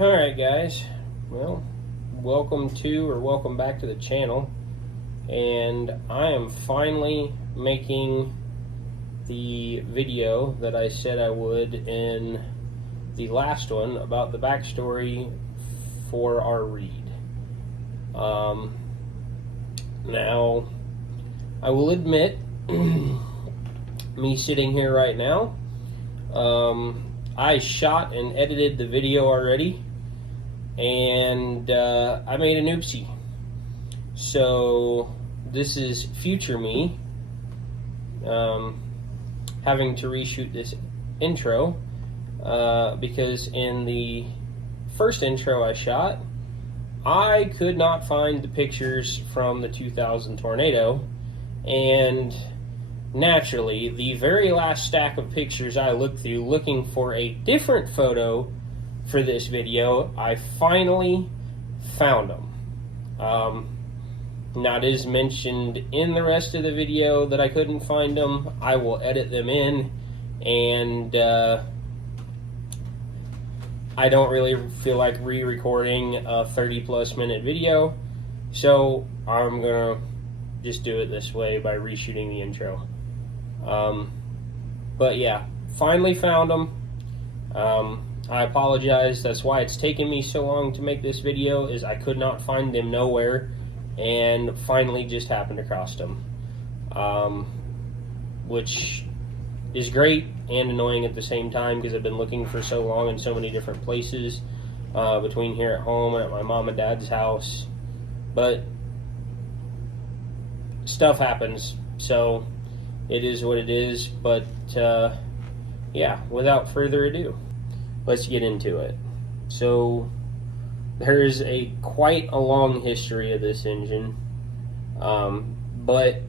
Alright guys, well, welcome back to the channel, and I am finally making the video that I said I would in the last one about the backstory for our Reid. Now, I will admit, me sitting here right now, I shot and edited the video already, and I made an oopsie. So this is future me having to reshoot this intro because in the first intro I shot, I could not find the pictures from the 2000 tornado, and naturally, the very last stack of pictures I looked through looking for a different photo for this video, I finally found them. Now, it is mentioned in the rest of the video that I couldn't find them. I will edit them in, and I don't really feel like re-recording a 30-plus minute video, so I'm gonna just do it this way by reshooting the intro. But yeah, finally found them. I apologize, that's why it's taken me so long to make this video, is I could not find them nowhere, and finally just happened across them. Which is great and annoying at the same time, because I've been looking for so long in so many different places, between here at home and at my mom and dad's house. But stuff happens, so it is what it is. But yeah, without further ado, let's get into it. So there's quite a long history of this engine, but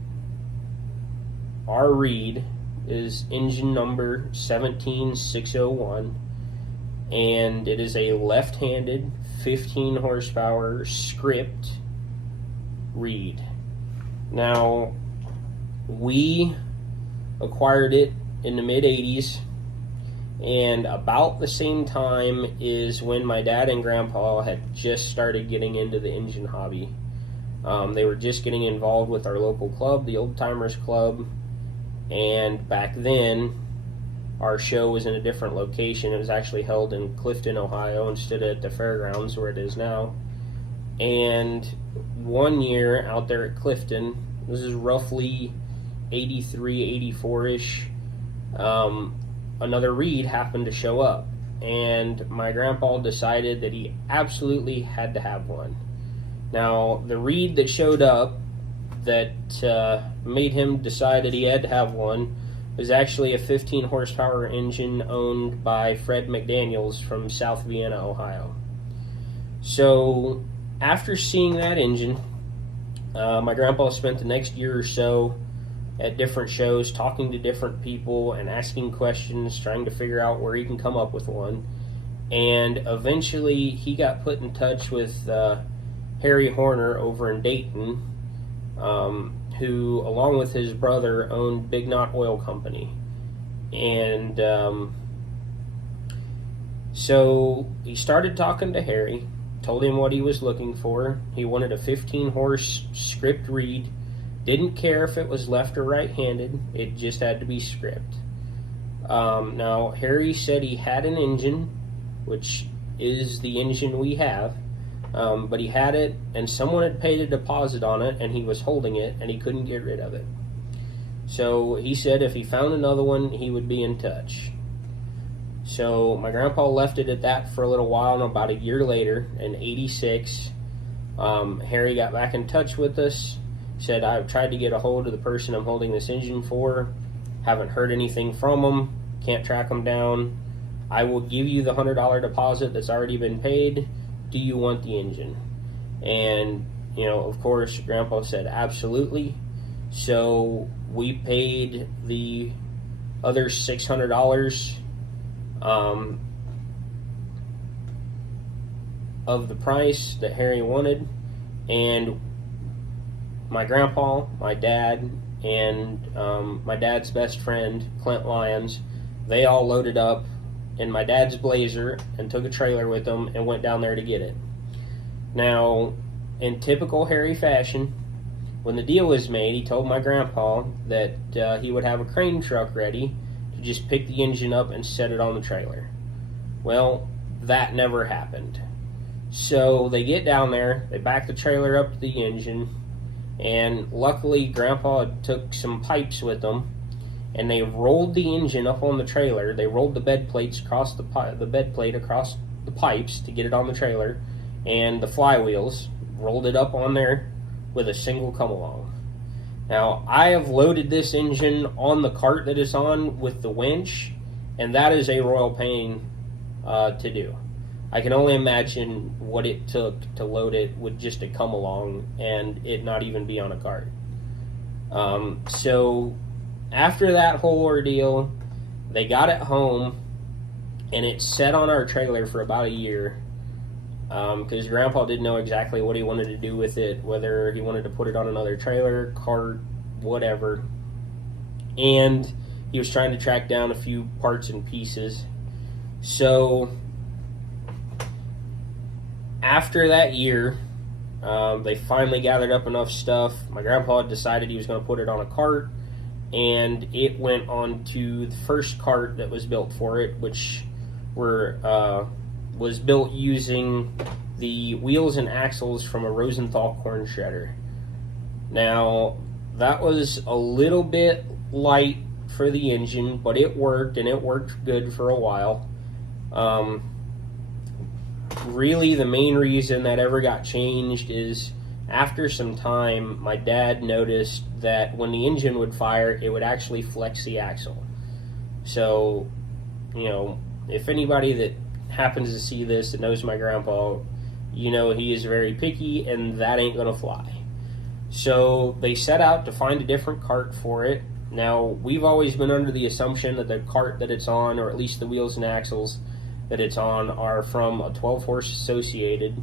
our Reid is engine number 17601, and it is a left-handed 15 horsepower script Reid. Now, we acquired it in the mid-80s, and about the same time is when my dad and grandpa had just started getting into the engine hobby. They were just getting involved with our local club, the Old Timers Club, and back then our show was in a different location. It was actually held in Clifton, Ohio, instead of at the fairgrounds where it is now. And one year out there at Clifton, this is roughly 83, 84-ish, another Reid happened to show up, and my grandpa decided that he absolutely had to have one. Now, the Reid that showed up that made him decide that he had to have one was actually a 15 horsepower engine owned by Fred McDaniels from South Vienna, Ohio. So after seeing that engine, my grandpa spent the next year or so at different shows talking to different people and asking questions, trying to figure out where he can come up with one. And eventually he got put in touch with Harry Horner over in Dayton, who, along with his brother, owned Big Knot Oil Company. And so he started talking to Harry, told him what he was looking for. He wanted a 15 horse script Reid. Didn't care if it was left or right-handed, it just had to be script. Now, Harry said he had an engine, which is the engine we have, but he had it, and someone had paid a deposit on it, and he was holding it, and he couldn't get rid of it. So he said if he found another one, he would be in touch. So my grandpa left it at that for a little while, and about a year later, in '86, Harry got back in touch with us. Said, I've tried to get a hold of the person I'm holding this engine for, haven't heard anything from them, can't track them down. I will give you the $100 deposit that's already been paid. Do you want the engine? And, you know, of course, Grandpa said absolutely. So we paid the other $600 of the price that Harry wanted, and my grandpa, my dad, and my dad's best friend, Clint Lyons, they all loaded up in my dad's Blazer and took a trailer with him and went down there to get it. Now, in typical Harry fashion, when the deal was made, he told my grandpa that he would have a crane truck ready to just pick the engine up and set it on the trailer. Well, that never happened. So they get down there, they back the trailer up to the engine, and luckily Grandpa took some pipes with them, and they rolled the engine up on the trailer. They rolled the bed plates across the bed plate across the pipes to get it on the trailer, and the flywheels, rolled it up on there with a single come along. Now, I have loaded this engine on the cart that it's on with the winch, and that is a royal pain to do. I can only imagine what it took to load it with just a come along and it not even be on a cart. So after that whole ordeal, they got it home, and it sat on our trailer for about a year, because Grandpa didn't know exactly what he wanted to do with it, whether he wanted to put it on another trailer, cart, whatever. And he was trying to track down a few parts and pieces. So after that year, they finally gathered up enough stuff. My grandpa decided he was going to put it on a cart, and it went on to the first cart that was built for it, which was built using the wheels and axles from a Rosenthal corn shredder. Now, that was a little bit light for the engine, but it worked, and it worked good for a while. Really, the main reason that ever got changed is after some time, my dad noticed that when the engine would fire, it would actually flex the axle. So, if anybody that happens to see this that knows my grandpa, he is very picky, and that ain't gonna fly. So they set out to find a different cart for it. Now, we've always been under the assumption that the cart that it's on, or at least the wheels and axles that it's on, are from a 12-horse Associated.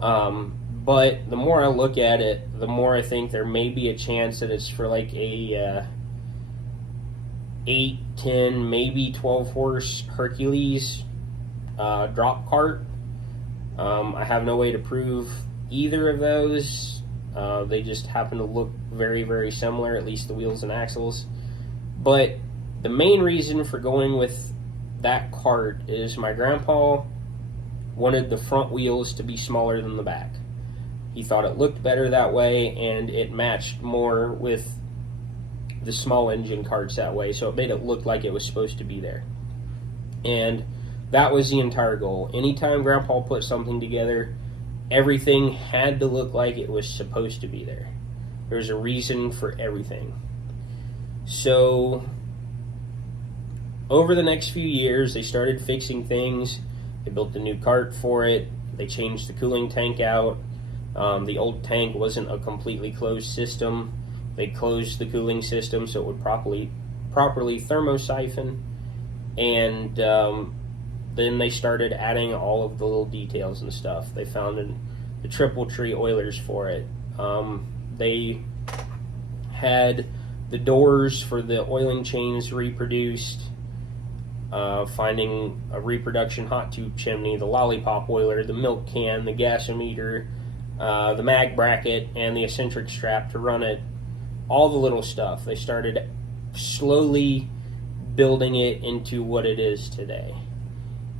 But the more I look at it, the more I think there may be a chance that it's for like a 8, 10, maybe 12-horse Hercules drop cart. I have no way to prove either of those. They just happen to look very, very similar, at least the wheels and axles. But the main reason for going with that cart is my grandpa wanted the front wheels to be smaller than the back. He thought it looked better that way, and it matched more with the small engine carts that way, so it made it look like it was supposed to be there. And that was the entire goal. Anytime Grandpa put something together, everything had to look like it was supposed to be there. There's a reason for everything. So over the next few years, they started fixing things. They built a new cart for it. They changed the cooling tank out. The old tank wasn't a completely closed system. They closed the cooling system so it would properly thermosiphon. And then they started adding all of the little details and stuff. They found the triple tree oilers for it. They had the doors for the oiling chains reproduced. Finding a reproduction hot tube chimney, the lollipop oiler, the milk can, the gasometer, the mag bracket, and the eccentric strap to run it. All the little stuff. They started slowly building it into what it is today.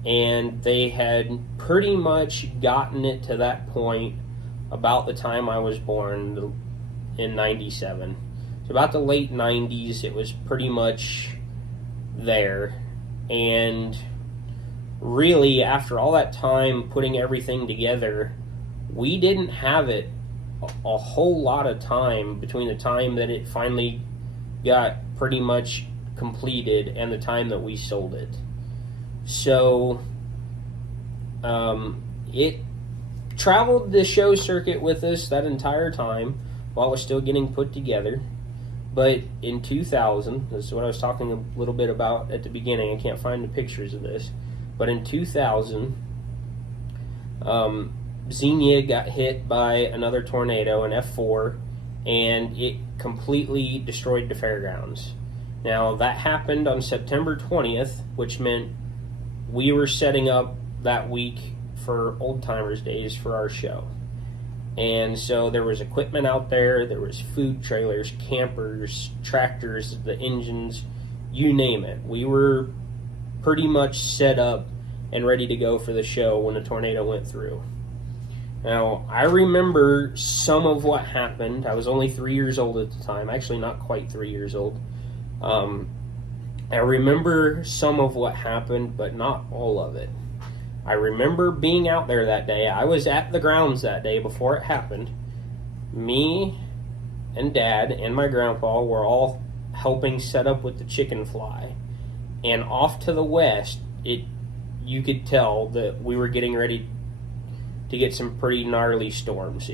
And they had pretty much gotten it to that point about the time I was born in 97. So about the late 90s, it was pretty much there. And really, after all that time putting everything together, we didn't have it a whole lot of time between the time that it finally got pretty much completed and the time that we sold it. So it traveled the show circuit with us that entire time while it was still getting put together. But in 2000, this is what I was talking a little bit about at the beginning. I can't find the pictures of this. But in 2000, Xenia got hit by another tornado, an F4, and it completely destroyed the fairgrounds. Now, that happened on September 20th, which meant we were setting up that week for Old Timers Days for our show. And so there was equipment out there, there was food trailers, campers, tractors, the engines, you name it. We were pretty much set up and ready to go for the show when the tornado went through. Now, I remember some of what happened. I was only 3 years old at the time. Actually, not quite 3 years old. I remember some of what happened, but not all of it. I remember being out there that day. I was at the grounds that day before it happened. Me and Dad and my grandpa were all helping set up with the chicken fly. And off to the west, you could tell that we were getting ready to get some pretty gnarly storms.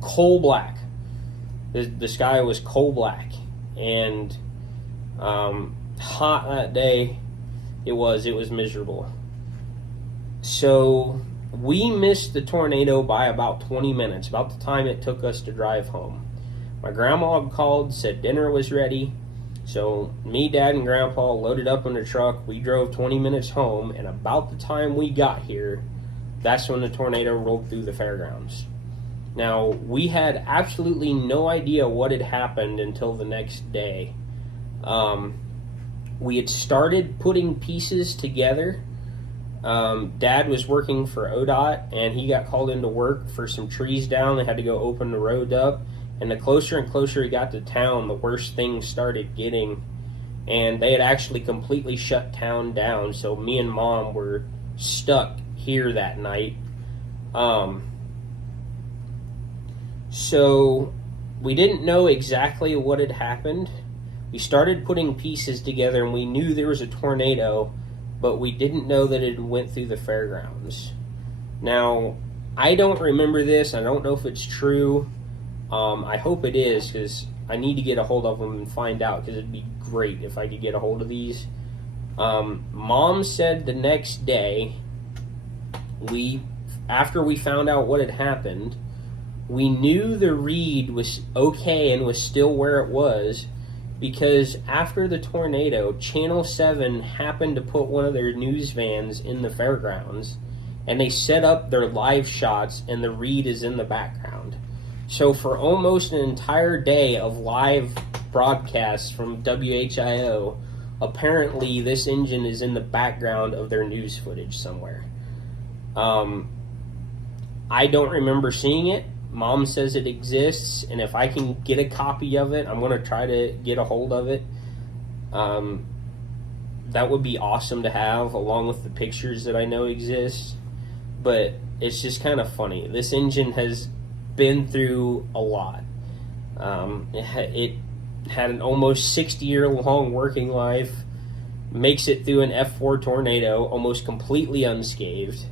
Coal black. The sky was coal black. And hot that day. It was miserable. So we missed the tornado by about 20 minutes, about the time it took us to drive home. My grandma called, said dinner was ready. So me, Dad, and Grandpa loaded up in the truck. We drove 20 minutes home, and about the time we got here, that's when the tornado rolled through the fairgrounds. Now, we had absolutely no idea what had happened until the next day. We had started putting pieces together. Dad was working for ODOT, and he got called into work for some trees down. They had to go open the road up. And the closer and closer he got to town, the worse things started getting. And they had actually completely shut town down. So me and Mom were stuck here that night. So we didn't know exactly what had happened. We started putting pieces together, and we knew there was a tornado, but we didn't know that it went through the fairgrounds. Now, I don't remember this. I don't know if it's true. I hope it is, because I need to get a hold of them and find out, because it'd be great if I could get a hold of these. Mom said the next day, after we found out what had happened, we knew the Reid was okay and was still where it was, because after the tornado, Channel 7 happened to put one of their news vans in the fairgrounds, and they set up their live shots, and the Reid is in the background. So for almost an entire day of live broadcasts from WHIO, apparently this engine is in the background of their news footage somewhere. I don't remember seeing it. Mom says it exists, and if I can get a copy of it, I'm going to try to get a hold of it. That would be awesome to have, along with the pictures that I know exist. But it's just kind of funny. This engine has been through a lot. It had an almost 60-year-long working life, makes it through an F4 tornado almost completely unscathed.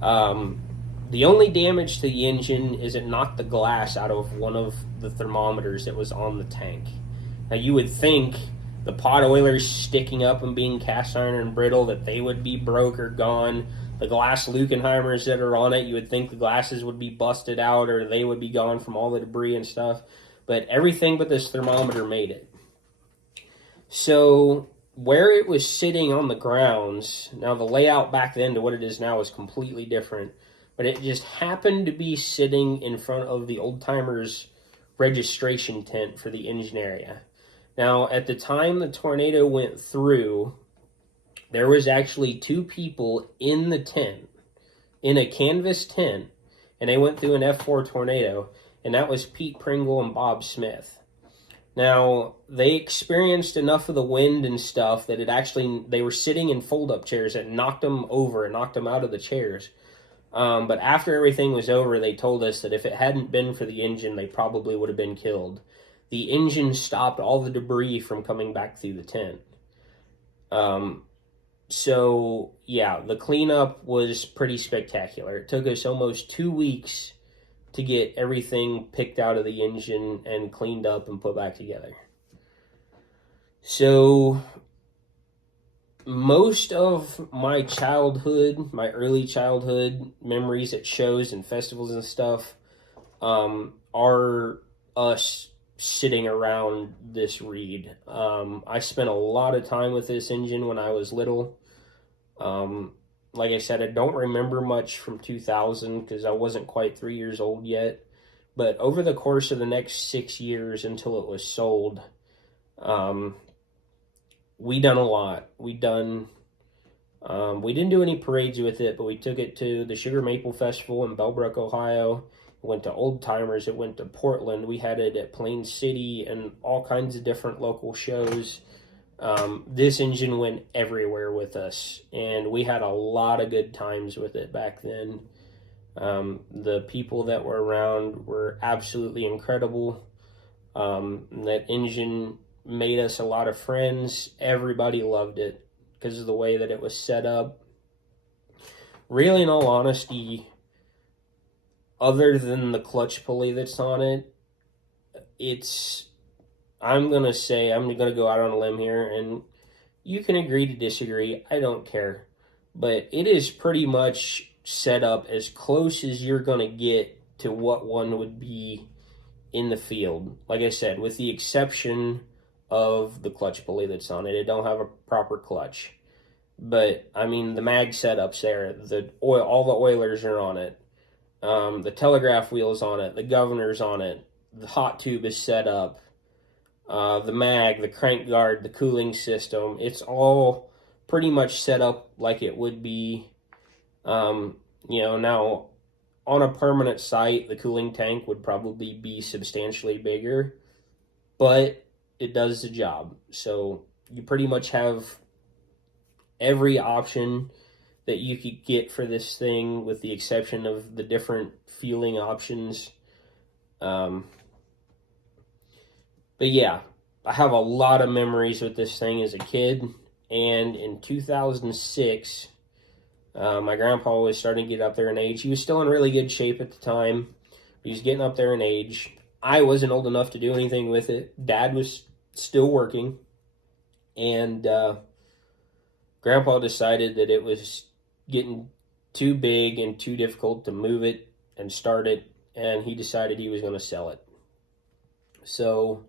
The only damage to the engine is it knocked the glass out of one of the thermometers that was on the tank. Now, you would think the pot oilers sticking up and being cast iron and brittle, that they would be broke or gone. The glass Lukenheimers that are on it, you would think the glasses would be busted out or they would be gone from all the debris and stuff. But everything but this thermometer made it. So where it was sitting on the grounds, now the layout back then to what it is now is completely different. But it just happened to be sitting in front of the Old Timers registration tent for the engine area. Now, at the time the tornado went through, there was actually two people in the tent, in a canvas tent, and they went through an F4 tornado, and that was Pete Pringle and Bob Smith. Now, they experienced enough of the wind and stuff that they were sitting in fold-up chairs that knocked them over and knocked them out of the chairs. But after everything was over, they told us that if it hadn't been for the engine, they probably would have been killed. The engine stopped all the debris from coming back through the tent. So, yeah, the cleanup was pretty spectacular. It took us almost 2 weeks to get everything picked out of the engine and cleaned up and put back together. So, most of my childhood, my early childhood memories at shows and festivals and stuff, are us sitting around this Reid. I spent a lot of time with this engine when I was little. Like I said, I don't remember much from 2000 because I wasn't quite 3 years old yet. But over the course of the next 6 years until it was sold, um, we done a lot. We didn't do any parades with it, but we took it to the Sugar Maple Festival in Bellbrook, Ohio. It went to Old Timers. It went to Portland. We had it at Plain City and all kinds of different local shows. This engine went everywhere with us, and we had a lot of good times with it back then. The people that were around were absolutely incredible. That engine made us a lot of friends. Everybody loved it because of the way that it was set up. Really, in all honesty, other than the clutch pulley that's on it, I'm going to go out on a limb here, and you can agree to disagree. I don't care. But it is pretty much set up as close as you're going to get to what one would be in the field. Like I said, with the exception of the clutch pulley that's on it. It don't have a proper clutch. But, I mean, the mag setup's there. All the oilers are on it. The telegraph wheel's on it. The governor's on it. The hot tube is set up. The mag, the crank guard, the cooling system. It's all pretty much set up like it would be. Now, on a permanent site, the cooling tank would probably be substantially bigger. But it does the job. So you pretty much have every option that you could get for this thing, with the exception of the different fueling options. But yeah, I have a lot of memories with this thing as a kid. And in 2006, my grandpa was starting to get up there in age. He was still in really good shape at the time. He was getting up there in age. I wasn't old enough to do anything with it. Dad was still working. And Grandpa decided that it was getting too big and too difficult to move it and start it. And he decided he was going to sell it. So,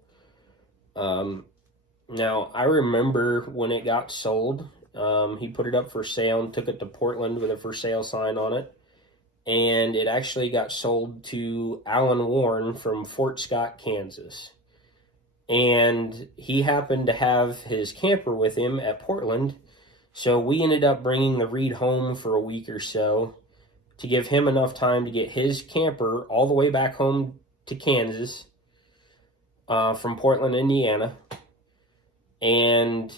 now I remember when it got sold. He put it up for sale and took it to Portland with a for sale sign on it. And it actually got sold to Alan Warren from Fort Scott, Kansas. And he happened to have his camper with him at Portland. So we ended up bringing the Reid home for a week or so to give him enough time to get his camper all the way back home to Kansas from Portland, Indiana. And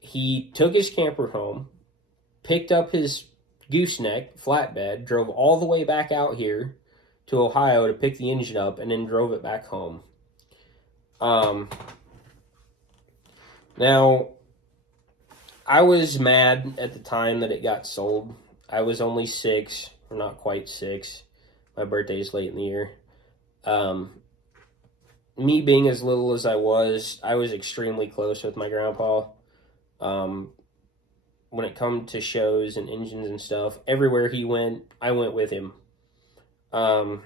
he took his camper home, picked up his gooseneck flatbed, drove all the way back out here to Ohio to pick the engine up, and then drove it back home. Now, I was mad at the time that it got sold. I was only 6, or not quite 6. My birthday's late in the year. Me being as little as I was extremely close with my grandpa. When it come to shows and engines and stuff, everywhere he went, I went with him. The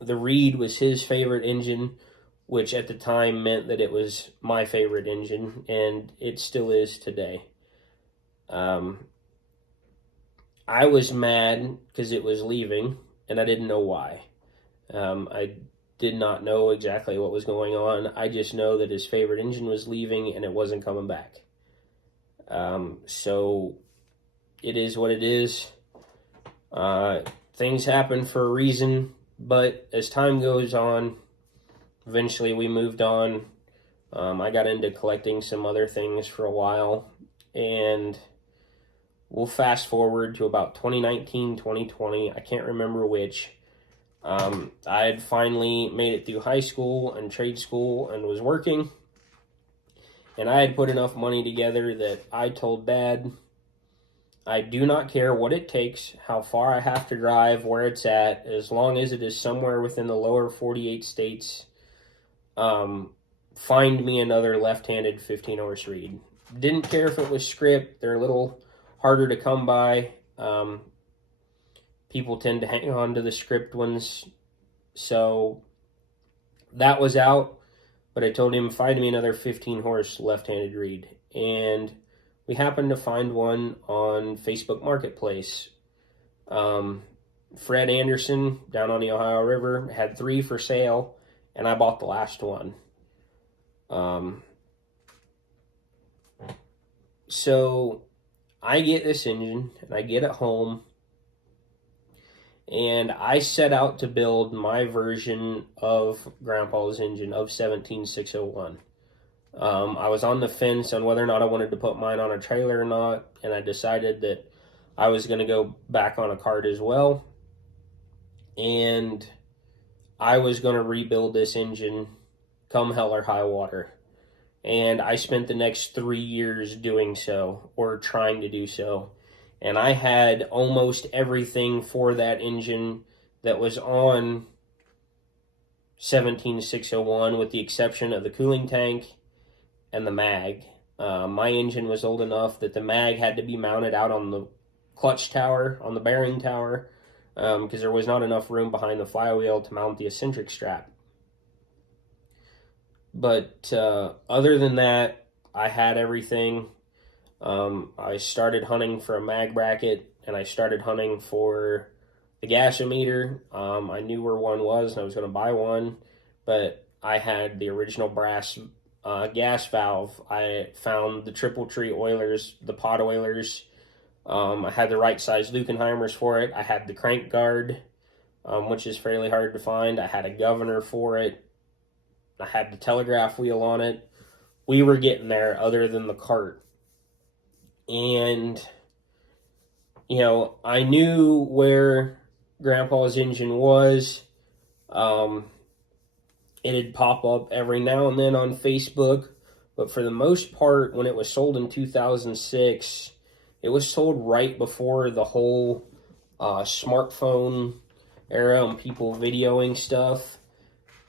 Reid was his favorite engine, which at the time meant that it was my favorite engine, and it still is today. I was mad because it was leaving, and I didn't know why. I did not know exactly what was going on. I just know that his favorite engine was leaving, and it wasn't coming back. So it is what it is. Things happen for a reason, but as time goes on, eventually we moved on. I got into collecting some other things for a while, and we'll fast forward to about 2019, 2020. I can't remember which. I had finally made it through high school and trade school and was working. And I had put enough money together that I told Dad, I do not care what it takes, how far I have to drive, where it's at, as long as it is somewhere within the lower 48 states. Find me another left-handed 15-horse Reid. Didn't care if it was script. They're a little harder to come by. People tend to hang on to the script ones. So that was out. But I told him, find me another 15-horse left-handed Reid. And we happened to find one on Facebook Marketplace. Fred Anderson down on the Ohio River had 3 for sale, and I bought the last one. So I get this engine, and I get it home, and I set out to build my version of Grandpa's engine of 17601. I was on the fence on whether or not I wanted to put mine on a trailer or not, and I decided that I was going to go back on a cart as well, and I was going to rebuild this engine come hell or high water. And I spent the next 3 years doing so, or trying to do so. And I had almost everything for that engine that was on 17601, with the exception of the cooling tank and the mag. My engine was old enough that the mag had to be mounted out on the clutch tower, on the bearing tower, because there was not enough room behind the flywheel to mount the eccentric strap. But other than that, I had everything. I started hunting for a mag bracket, and I started hunting for the gasometer. I knew where one was, and I was going to buy one, but I had the original brass gas valve. I found the triple tree oilers, the pot oilers. I had the right size Lukenheimers for it. I had the crank guard, which is fairly hard to find. I had a governor for it. I had the telegraph wheel on it. We were getting there, other than the cart. And, you know, I knew where Grandpa's engine was. It'd pop up every now and then on Facebook. But for the most part, when it was sold in 2006, it was sold right before the whole smartphone era and people videoing stuff.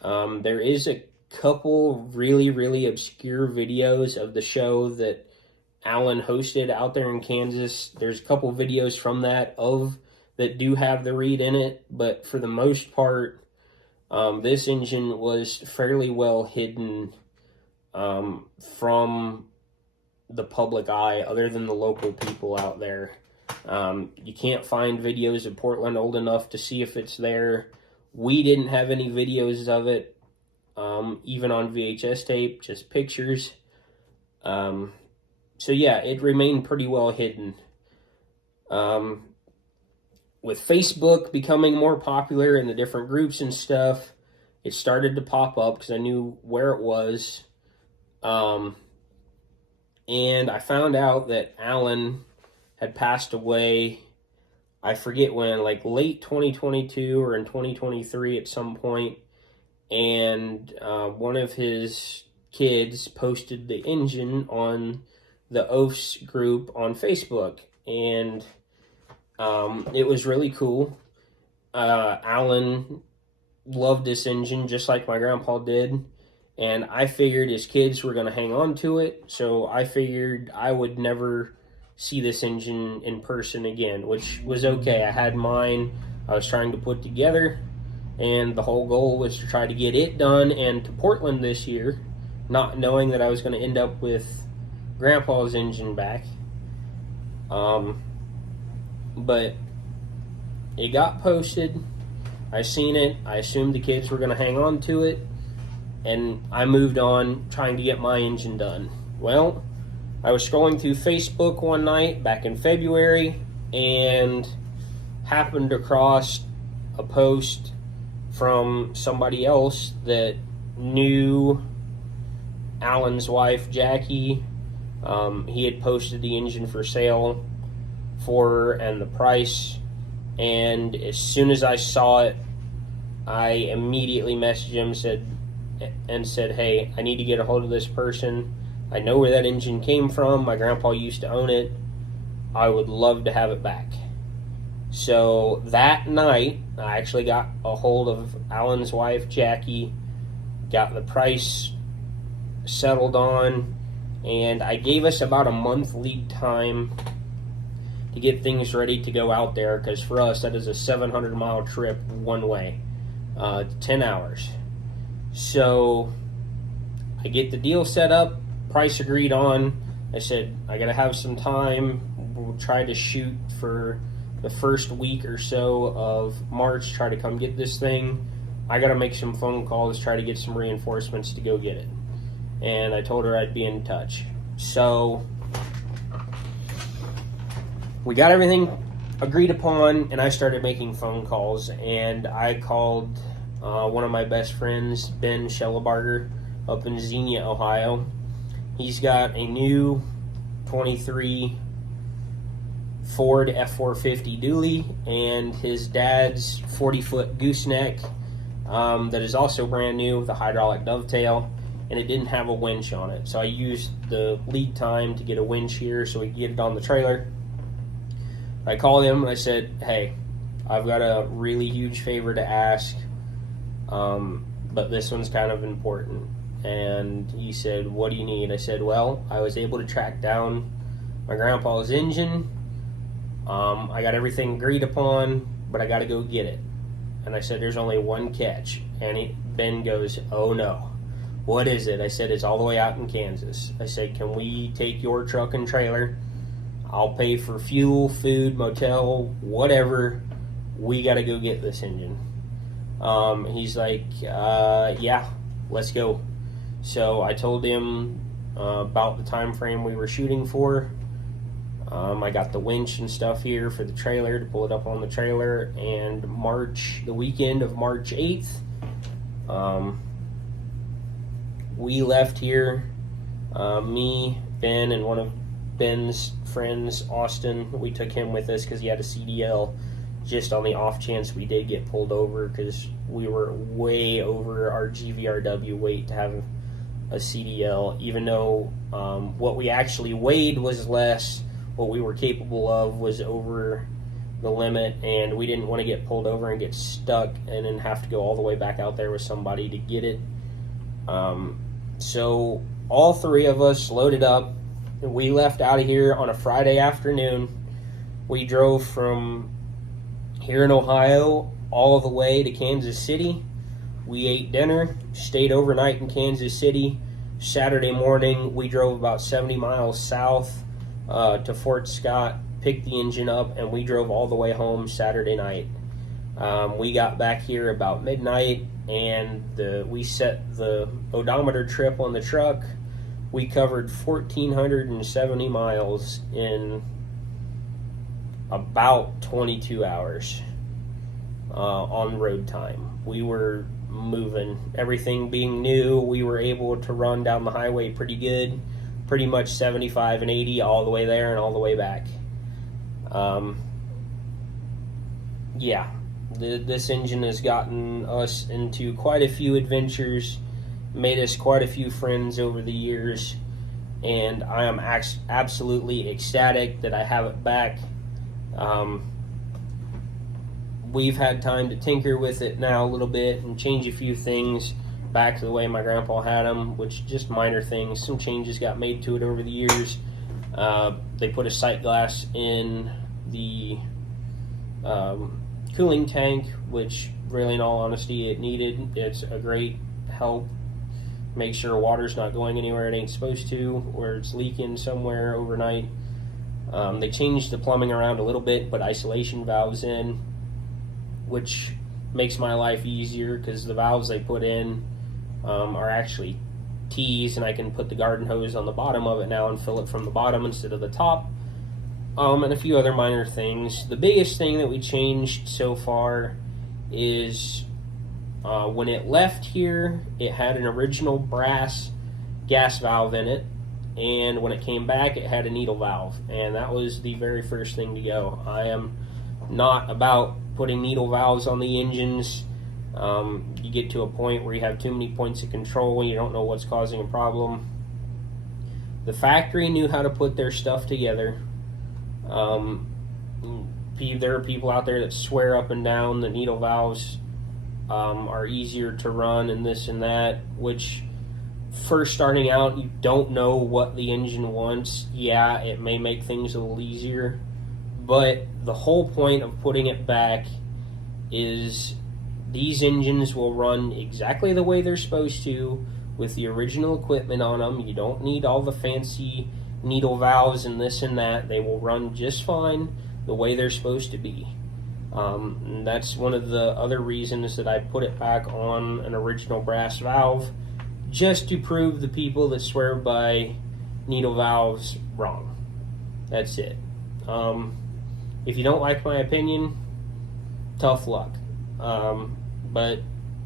There is a couple really obscure videos of the show that Alan hosted out there in Kansas. There's a couple videos from that do have the Reid in it, but for the most part, this engine was fairly well hidden from the public eye, other than the local people out there. You can't find videos of Portland old enough to see if it's there. We didn't have any videos of it. Even on VHS tape, just pictures. So yeah, it remained pretty well hidden. With Facebook becoming more popular in the different groups and stuff, it started to pop up because I knew where it was. And I found out that Alan had passed away, I forget when, like late 2022 or in 2023 at some point. And one of his kids posted the engine on the Oafs group on Facebook, and it was really cool. Alan loved this engine just like my grandpa did, and I figured his kids were going to hang on to it, so I figured I would never see this engine in person again, which was okay. I had mine I was trying to put together, and the whole goal was to try to get it done and to Portland this year, not knowing that I was going to end up with Grandpa's engine back. But it got posted. I seen it. I assumed the kids were going to hang on to it, and I moved on trying to get my engine done. Well, I was scrolling through Facebook one night back in February and happened across a post from somebody else that knew Alan's wife, Jackie. He had posted the engine for sale for her and the price, and as soon as I saw it, I immediately messaged him and said, hey, I need to get a hold of this person. I know where that engine came from. My grandpa used to own it. I would love to have it back. So that night, I actually got a hold of Alan's wife, Jackie, got the price settled on, and I gave us about a month lead time to get things ready to go out there, because for us, that is a 700-mile trip one way, 10 hours. So I get the deal set up, price agreed on. I said, I gotta have some time. We'll try to shoot for the first week or so of March, try to come get this thing. I gotta make some phone calls, try to get some reinforcements to go get it. And I told her I'd be in touch. So we got everything agreed upon, and I started making phone calls. And I called one of my best friends, Ben Schellebarger, up in Xenia, Ohio. He's got a new 23 Ford F450 dually and his dad's 40-foot gooseneck that is also brand new with a hydraulic dovetail, and it didn't have a winch on it. So I used the lead time to get a winch here so we could get it on the trailer. I called him and I said, hey, I've got a really huge favor to ask, but this one's kind of important. And he said, what do you need? I said, well, I was able to track down my grandpa's engine. I got everything agreed upon, but I got to go get it. And I said, there's only one catch. And Ben goes, oh no, what is it? I said, it's all the way out in Kansas. I said, can we take your truck and trailer? I'll pay for fuel, food, motel, whatever. We got to go get this engine. He's like, yeah, let's go. So I told him about the time frame we were shooting for. I got the winch and stuff here for the trailer to pull it up on the trailer. And the weekend of March 8th, we left here. Me, Ben, and one of Ben's friends, Austin, we took him with us because he had a CDL, just on the off chance we did get pulled over, because we were way over our GVRW weight to have a CDL, even though what we actually weighed was less. What we were capable of was over the limit, and we didn't want to get pulled over and get stuck and then have to go all the way back out there with somebody to get it. So all three of us loaded up. We left out of here on a Friday afternoon. We drove from here in Ohio all the way to Kansas City. We ate dinner, stayed overnight in Kansas City. Saturday morning, we drove about 70 miles south to Fort Scott, picked the engine up, and we drove all the way home Saturday night. We got back here about midnight, and we set the odometer trip on the truck. We covered 1,470 miles in about 22 hours on road time. We were moving. Everything being new, we were able to run down the highway pretty good, pretty much 75 and 80 all the way there and all the way back. Yeah, this engine has gotten us into quite a few adventures, made us quite a few friends over the years, and I am absolutely ecstatic that I have it back. We've had time to tinker with it now a little bit and change a few things back to the way my grandpa had them, which just minor things. Some changes got made to it over the years. They put a sight glass in the cooling tank, which really, in all honesty, it needed. It's a great help. Make sure water's not going anywhere it ain't supposed to, or it's leaking somewhere overnight. They changed the plumbing around a little bit, put isolation valves in, which makes my life easier because the valves they put in are actually T's, and I can put the garden hose on the bottom of it now and fill it from the bottom instead of the top. And a few other minor things. The biggest thing that we changed so far is when it left here, it had an original brass gas valve in it, and when it came back, it had a needle valve, and that was the very first thing to go. I am not about putting needle valves on the engines. You get to a point where you have too many points of control and you don't know what's causing a problem. The factory knew how to put their stuff together. There are people out there that swear up and down that needle valves are easier to run and this and that, which first starting out, you don't know what the engine wants. Yeah, it may make things a little easier, but the whole point of putting it back is these engines will run exactly the way they're supposed to with the original equipment on them. You don't need all the fancy needle valves and this and that. They will run just fine the way they're supposed to be. And that's one of the other reasons that I put it back on an original brass valve, just to prove the people that swear by needle valves wrong. That's it. If you don't like my opinion, tough luck. But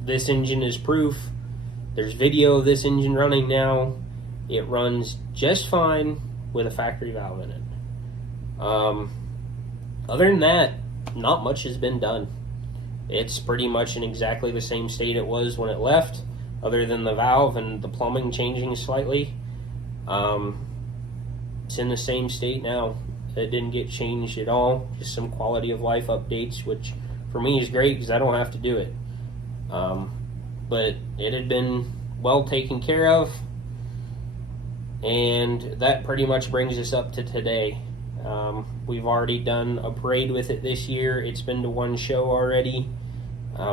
this engine is proof. There's video of this engine running now. It runs just fine with a factory valve in it. Other than that, not much has been done. It's pretty much in exactly the same state it was when it left, other than the valve and the plumbing changing slightly. It's in the same state now. It didn't get changed at all. Just some quality of life updates, which for me is great because I don't have to do it. But it had been well taken care of, and that pretty much brings us up to today. We've already done a parade with it this year. It's been to one show already.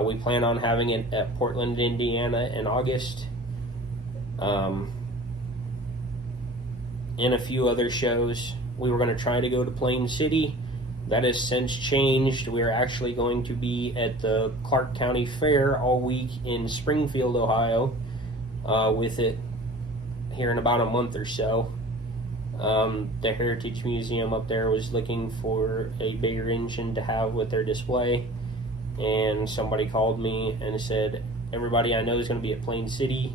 We plan on having it at Portland, Indiana in August. And a few other shows. We were going to try to go to Plain City. That has since changed. We're actually going to be at the Clark County Fair all week in Springfield, Ohio, with it here in about a month or so. The Heritage Museum up there was looking for a bigger engine to have with their display, and somebody called me and said, everybody I know is going to be at Plain City.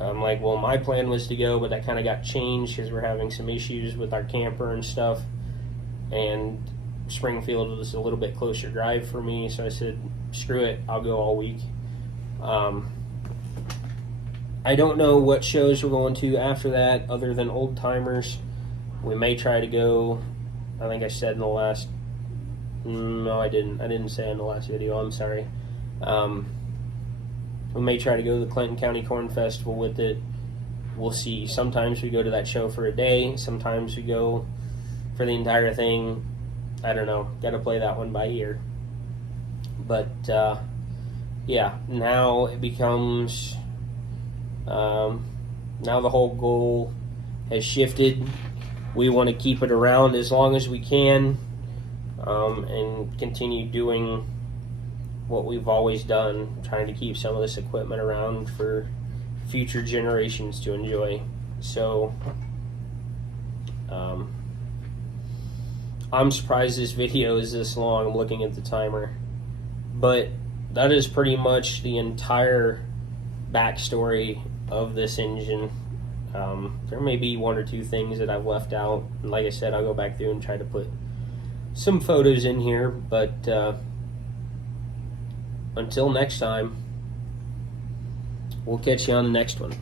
I'm like, well, my plan was to go, but that kind of got changed because we're having some issues with our camper and stuff, and Springfield was a little bit closer drive for me, so I said, screw it, I'll go all week. I don't know what shows we're going to after that other than Old Timers. We may try to go, I think I said in the last, no I didn't say in the last video, I'm sorry. We may try to go to the Clinton County Corn Festival with it. We'll see. Sometimes we go to that show for a day, sometimes we go for the entire thing. I don't know, gotta play that one by ear. But yeah, now it becomes now the whole goal has shifted. We want to keep it around as long as we can, and continue doing what we've always done, trying to keep some of this equipment around for future generations to enjoy. So I'm surprised this video is this long. I'm looking at the timer, but that is pretty much the entire backstory of this engine. There may be one or two things that I've left out, and like I said, I'll go back through and try to put some photos in here, but until next time, we'll catch you on the next one.